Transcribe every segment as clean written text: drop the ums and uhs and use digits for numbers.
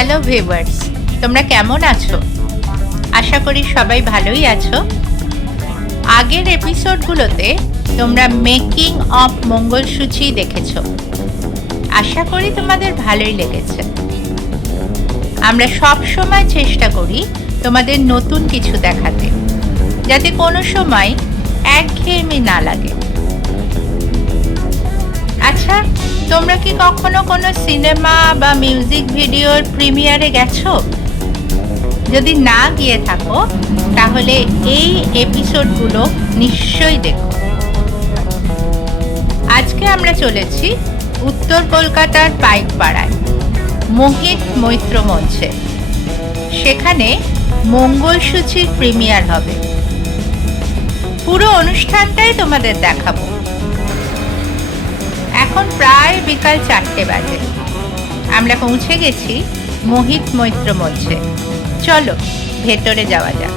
Hello viewers, তোমরা কেমন আছো? আশা করি সবাই ভালোই আছো। আগের এপিসোডগুলোতে তোমরা মেকিং অফ মঙ্গলসূচি দেখেছো। আশা করি তোমাদের ভালোই লেগেছে। আমরা সব সময় চেষ্টা করি তোমাদের নতুন কিছু দেখাতে, যাতে কোনো সময় একঘেয়েমি না লাগে। আচ্ছা, তোমরা কি কখনো কোনো সিনেমা বা মিউজিক ভিডিওর প্রিমিয়ারে গেছো? যদি না গিয়ে থাকো তাহলে এই এপিসোডগুলো নিশ্চয়ই দেখো। আজকে আমরা চলেছি উত্তর কলকাতার পাইকপাড়ায় মোহিত মৈত্র মঞ্চে। সেখানে মঙ্গলসূচির প্রিমিয়ার হবে। পুরো অনুষ্ঠানটাই তোমাদের দেখাবো। এখন প্রায় বিকাল 4টে বাজে। আমরা পৌঁছে গেছি মোহিত মৈত্র মঞ্চে। চলো ভেতরে যাওয়া যাক।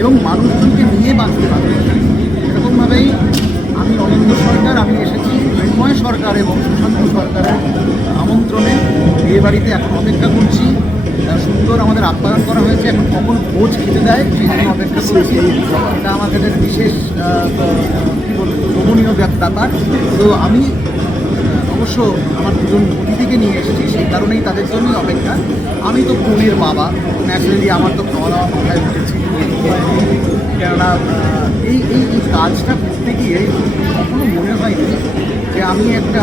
এবং মানুষজনকে নিয়ে বাঁচতে পারবে। এরকমভাবেই আমি অনিন্দ্য সরকার, আমি এসেছি মৃন্ময় সরকার এবং সুশান্ত সরকারের আমন্ত্রণে বিয়ে বাড়িতে। এখন অপেক্ষা করছি, সুন্দর আমাদের আপ্যায়ন করা হয়েছে। এখন কখন ভোজ খেতে দেয় সেই জন্য অপেক্ষা করেছি। এটা আমাদের বিশেষ কী বলবো রমণীয় ব্যাপার। তো আমি অবশ্য আমার দুজন অতিথিকে নিয়ে এসেছি, সেই কারণেই তাদের জন্যই অপেক্ষা। আমি তো বোনের বাবা, ন্যাচারালি আমার তো খাওয়া দাওয়া মাথায় উঠেছি। কেননা এই এই এই কাজটা করতে গিয়ে কখনো মনে হয়নি যে আমি একটা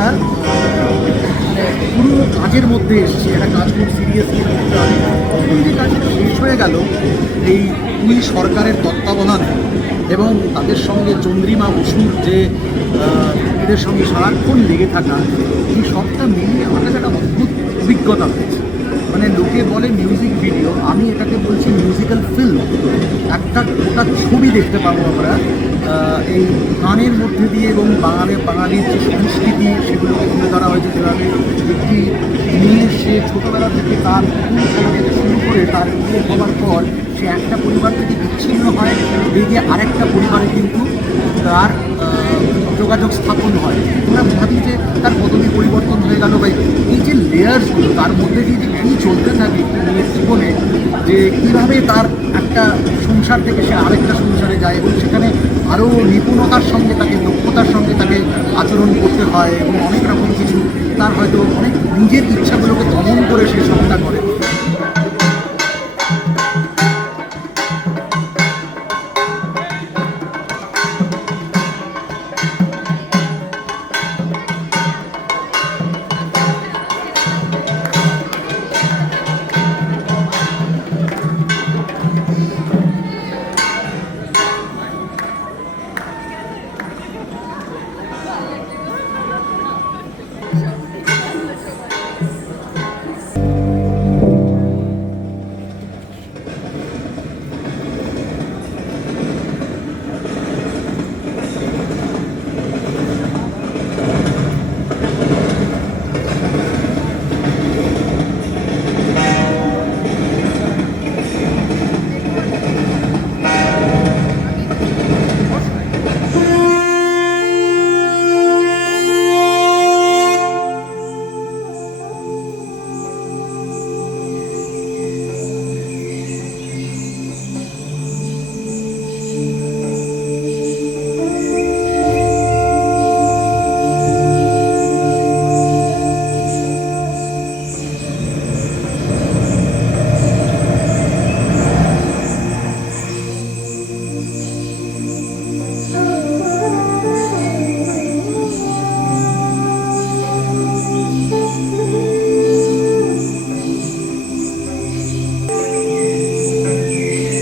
পুরো কাজের মধ্যে এসেছি, একটা কাজ খুব সিরিয়াসলি করতে হবে। তখন যে কাজটা শেষ হয়ে গেল এই দুই সরকারের তত্ত্বাবধানে এবং তাদের সঙ্গে চন্দ্রিমা বসুর যে এদের সঙ্গে সারাক্ষণ লেগে থাকা, এই সবটা মিলিয়ে আমার কাছে একটা অদ্ভুত অভিজ্ঞতা হয়েছে। মানে লোকে বলে মিউজিক ভিডিও, আমি এটাকে বলছি মিউজিক্যাল ফিল্ম। একটা গোটা ছবি দেখতে পাবো আমরা এই গানের মধ্যে দিয়ে, এবং বাঙালির যে সংস্কৃতি সেগুলোকে তুলে ধরা হয়েছে। যেভাবে একটি মেয়ে সে ছোটোবেলা থেকে তার খেলা থেকে শুরু করে তার বিয়ে হওয়ার পর সে একটা পরিবার থেকে বিচ্ছিন্ন হয়, এই যে আরেকটা পরিবারে কিন্তু তার যোগাযোগ স্থাপন হয়, আমরা ভাবি যে তার পদবি পরিবর্তন হয়ে গেল, বা এই যে লেয়ার্সগুলো তার মধ্যে দিয়ে যে কী চলতে থাকে মেয়ের জীবনে, যে কীভাবে তার একটা সংসার থেকে সে আরেকটা সংসারে যায় এবং সেখানে আরও নিপুণতার সঙ্গে তাকে, দক্ষতার সঙ্গে তাকে আচরণ করতে হয় এবং অনেক রকম কিছু তার হয়তো অনেক নিজের ইচ্ছাগুলোকে দমন করে সে সবটা করে।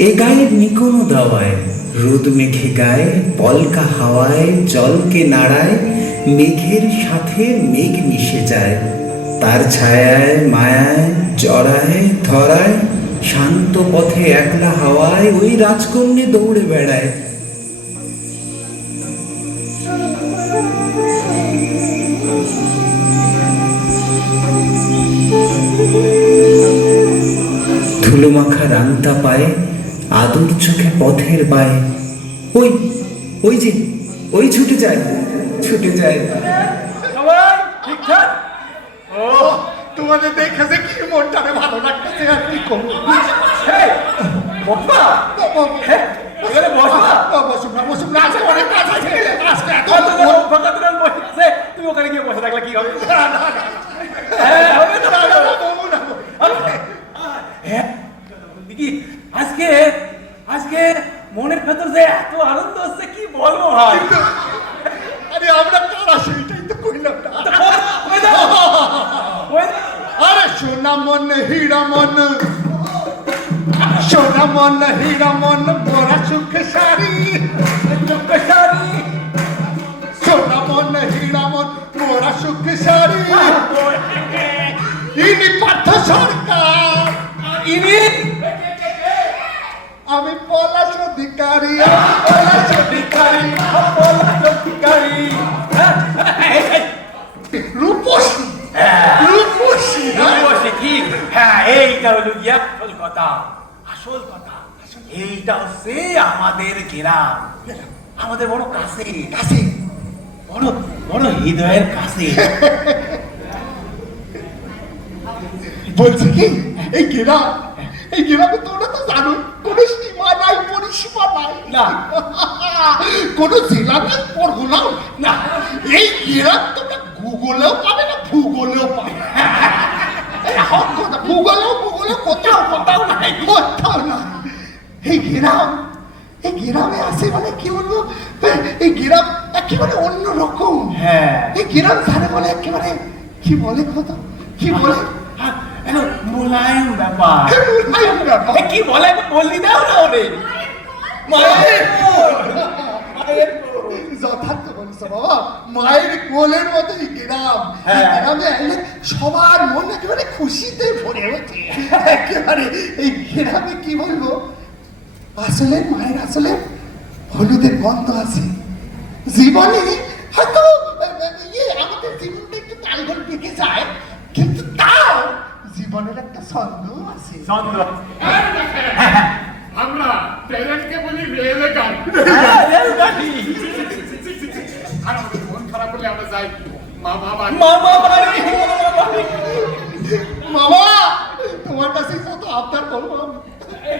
এ গায়ের নিকোনো দাওয়ায় রোদ মেঘে গায়ে, পলকা হাওয়ায় জলকে নাড়ায়, মেঘের সাথে মেঘ মিশে যায়, তার ছায়ায় মায়ায় জড়ায় ধরায়, শান্ত পথে একলা হাওয়ায় ওই রাজকন্যে দৌড়ে বেড়ায়। ধুলো মাখা রাংতা পায়ে, আদর চোখে পথের বায়ে, ওই ওই যে ওই ছুটে যায়, ছুটে যায়। সবাই ঠিকঠাক? ও তোমাদের দেখে যে কি মনটারে ভালো লাগতেছে, আর কি করবো। এই, বসবা? হ্যাঁ, এখানে বসবা? বসুন না, আজকে অনেক কাজ আছে, আজকে এত ফাঁকা দোকান বসে আছে, তুমি ওখানে গিয়ে বসে থাকলে কি হবে? হ্যাঁ, হবে তো, হ্যাঁ, দেখি আজকে আজকে মনের ভেতর যে এত আনন্দ হচ্ছে কি বলবো ভাই। আরে আমরা কারা সেইটাই তো কইলাম না। আরে সোনা মন হীরা মন, সোনা মন হীরা মন, মোরা সুখ সারি, সুখ সারি, সোনা মন হীরা মন, মোরা সুখ সারি। ইনি পার্থ সরকার, ইনি আমি পলাশ অধিকারী, আমি পলাশ অধিকারী, পলাশ অধিকারী, রূপসী, রূপসী, রূপসী কি? হ্যাঁ, এইটা হলো গিয়া আসল কথা, আসল কথা। এইটা হচ্ছে আমাদের গ্রাম, আমাদের বড় কাছে, কাছে, বড় বড় হৃদয়ের কাছে। বলছি কি, এই গ্রাম, এই গ্রামে তোমরা তো জানো কোনো সীমা নাই, পরিসীমা নাই, না। কোনো জেলা নাই, পরগনাও না। এই গ্রাম তোমরা গুগলেও পাবে না, ভূগোলেও পাবে না। ভূগোলেও কোথাও কোথাও নাই, কোথাও না। এই গ্রাম, এই গ্রামে আসে মানে কি বলবো, এই গ্রাম একেবারে অন্যরকম। হ্যাঁ, এই গ্রাম জানে বলে একেবারে কি বলে কথা, কি বলে মুলায়ম ব্যাপার। মুলায়ম ব্যাপার। কি বলে বললি দাও না ওরে। মায়ের কোল, মায়ের কোল, যথার্থ বলছো বাবা, মায়ের কোলের মতো এই গ্রাম। এই গ্রামে এলে সবার মন একেবারে খুশিতে ভরে ওঠে। একেবারে এই গ্রামে কি বলবো, আসলে মায়ের আসলে হলুদের গন্ধ আছে। জীবনে হয়তো আমাদের জীবনটা একটু তালগোল পেকে যায়, কিন্তু তাও জীবনের একটা ছন্দ আছে। ছন্দ আমরা ট্রেনকে বলি রেলগাড়ি। রেলগাড়ি। আর আমাদের মন খারাপ হলে আমরা যাই মামা বাড়ি। মামা বাড়ি, মামা তোমার কাছে কত আবদার করবো আমি।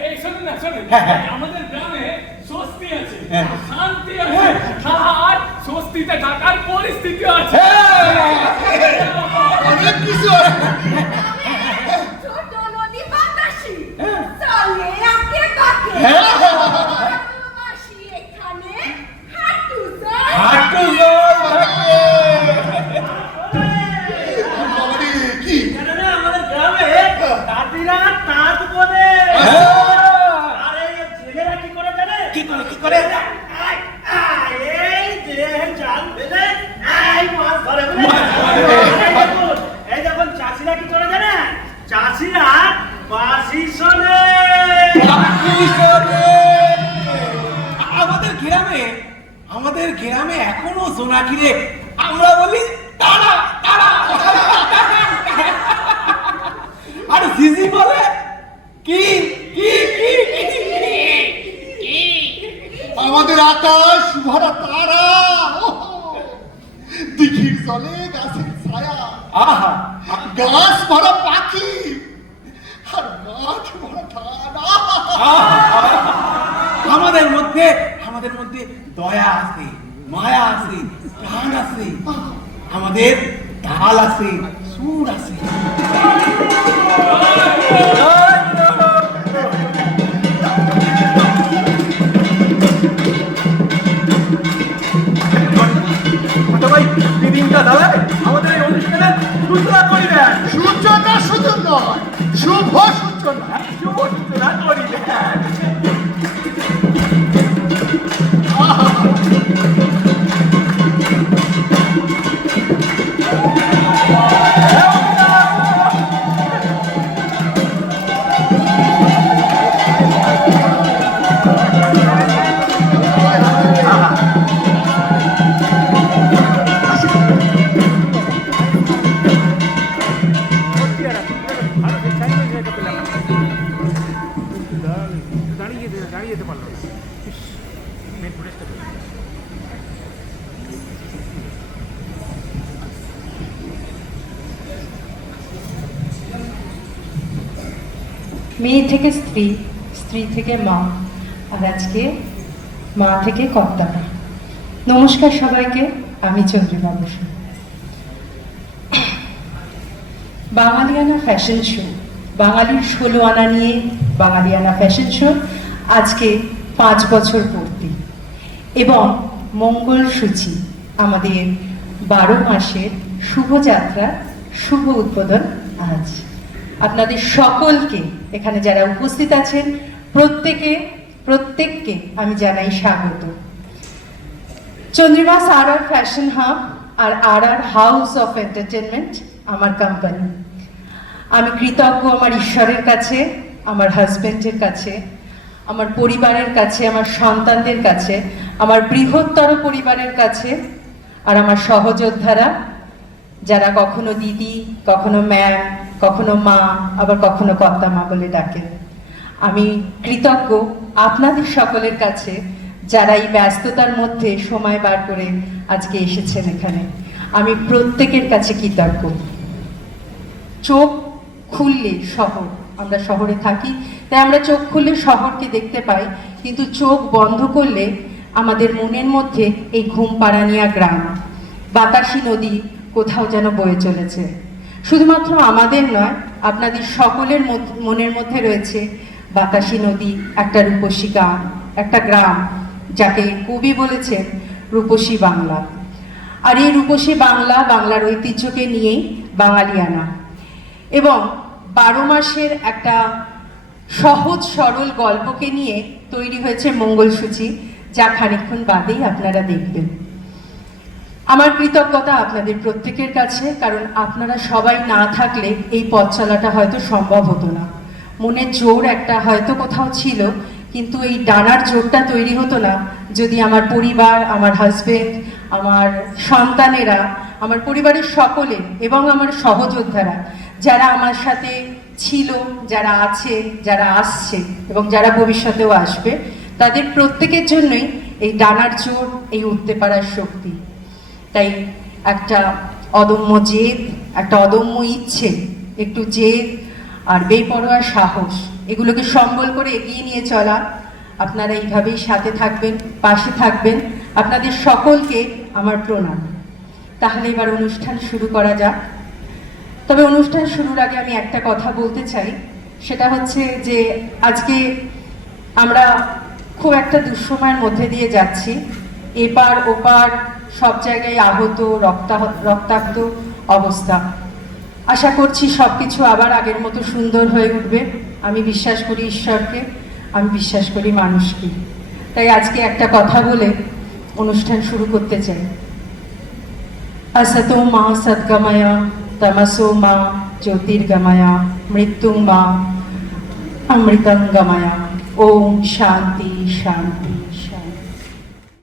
এই শোনেন না, শোনেন, হ্যাঁ। আমাদের গ্রামে স্বস্তি আছে, হ্যাঁ। শান্তি আছে, আর স্বস্তিতে থাকার পরিস্থিতি আছে। অনেক কিছু ছোট নদী বাতাসি চলে আঁকে বাঁকে মাসি এখানে হাঁটু যায় হাঁটু জল থাকে। বাবারে, কি কেননা আমাদের গ্রামে দাদিরা তাঁত বোনে। আর এই ছেলেরা কি করে জানে? কি করে, কি করে? আয়, আয়, এই যে জাল বেঁধে, এই মাছ ধরে বলে। এই দেখুন চাষিরা কি করে জানে? চাষিরা বাঁশি শোনে। আমাদের গ্রামে এখনো জোনাকিরে আমরা বলি তারা তারা, আর জিজি বলে কি কি কি কি। আমাদের আকাশ ভরা তারা, দিঘির জলে গাছের ছায়া, আহা, গাছ ভরা পাখি, আর মাঠ ভরা ধান। আমাদের মধ্যে দয়া আছে, মায়া আছে, প্রাণ আছে, আমাদের ঢাল আছে, সুর আছে। ভাই, দিদিনটা দাঁড়ায় আমাদের এই অনুষ্ঠানে সূচনা করিবেন। সূচনা শুধু নয়, শুভ সূচনা। শুভ সূচনা করিবেন। মেয়ে থেকে স্ত্রী, স্ত্রী থেকে মা, আর আজকে মা থেকে কর্তা। নমস্কার সবাইকে, আমি চন্দ্রিমা বসু। বাঙালিয়ানা ফ্যাশন শো, বাঙালির 16 আনা নিয়ে বাঙালিয়ানা ফ্যাশন শো আজকে 5 বছর পূর্তি, এবং মঙ্গলসূচি আমাদের 12 মাসের শুভযাত্রা, শুভ উদ্বোধন আজ। আপনাদের সকলকে, এখানে যারা উপস্থিত আছেন প্রত্যেককে আমি জানাই স্বাগত। চন্দ্রিমাস আর ফ্যাশন হাব আর হাউস অফ এন্টারটেনমেন্ট আমার কোম্পানি। আমি কৃতজ্ঞ আমার ঈশ্বরের কাছে, আমার হাজবেন্ডের কাছে, আমার পরিবারের কাছে, আমার সন্তানদের কাছে, আমার বৃহত্তর পরিবারের কাছে, আর আমার সহযোদ্ধারা যারা কখনো দিদি, কখনো ম্যাম, কখনো মা, আবার কখনো কর্তা মা বলে ডাকেন। আমি কৃতজ্ঞ আপনাদের সকলের কাছে যারা এই ব্যস্ততার মধ্যে সময় বার করে আজকে এসেছেন এখানে। আমি প্রত্যেকের কাছে কৃতজ্ঞ। চোখ খুললে শহর, আমরা শহরে থাকি তাই আমরা চোখ খুললে শহরকে দেখতে পাই, কিন্তু চোখ বন্ধ করলে আমাদের মনের মধ্যে এই ঘুম পাড়ানিয়া গ্রাম, বাতাসি নদী কোথাও যেন বয়ে চলেছে। শুধুমাত্র আমাদের নয়, আপনাদের সকলের মনের মধ্যে রয়েছে বাতাসি নদী, একটা রূপসী গান, একটা গ্রাম, যাকে কবি বলেছেন রূপসী বাংলা। আর এই রূপসী বাংলা, বাংলার ঐতিহ্যকে নিয়েই বাঙালিয়ানা, এবং 12 মাসের একটা সহজ সরল গল্পকে নিয়ে তৈরি হয়েছে মঙ্গলসূচি, যা খানিকক্ষণ বাদেই আপনারা দেখবেন। আমার কৃতজ্ঞতা আপনাদের প্রত্যেকের কাছে, কারণ আপনারা সবাই না থাকলে এই পথ চলাটা হয়তো সম্ভব হতো না। মনের জোর একটা হয়তো কোথাও ছিল, কিন্তু এই ডানার জোরটা তৈরি হতো না যদি আমার পরিবার, আমার হাজবেন্ড, আমার সন্তানেরা, আমার পরিবারের সকলে এবং আমার সহযোদ্ধারা যারা আমার সাথে ছিল, যারা আছে, যারা আসছে এবং যারা ভবিষ্যতেও আসবে, তাদের প্রত্যেকের জন্যই এই ডানার জোর, এই উঠতে পারার শক্তি। তাই একটা অদম্য জেদ, একটা অদম্য ইচ্ছে, একটু জেদ আর বেপরোয়া সাহস, এগুলোকে সম্বল করে এগিয়ে নিয়ে চলা। আপনারা এইভাবেই সাথে থাকবেন, পাশে থাকবেন। আপনাদের সকলকে আমার প্রণাম। তাহলে এবার অনুষ্ঠান শুরু করা যাক। তবে অনুষ্ঠান শুরুর আগে আমি একটা কথা বলতে চাই, সেটা হচ্ছে যে আজকে আমরা খুব একটা দুঃসময়ের মধ্যে দিয়ে যাচ্ছি। এপার ওপার সব জায়গায় আহত, রক্তাক্ত অবস্থা। আশা করছি সব কিছু আবার আগের মতো সুন্দর হয়ে উঠবে। আমি বিশ্বাস করি ঈশ্বরকে, আমি বিশ্বাস করি মানুষকে। তাই আজকে একটা কথা বলে অনুষ্ঠান শুরু করতে চাই। असतो मा सद्गमय तमसो मा ज्योतिर्गमय मृत्युं मा अमृतं गमय। ओम शांति शांति।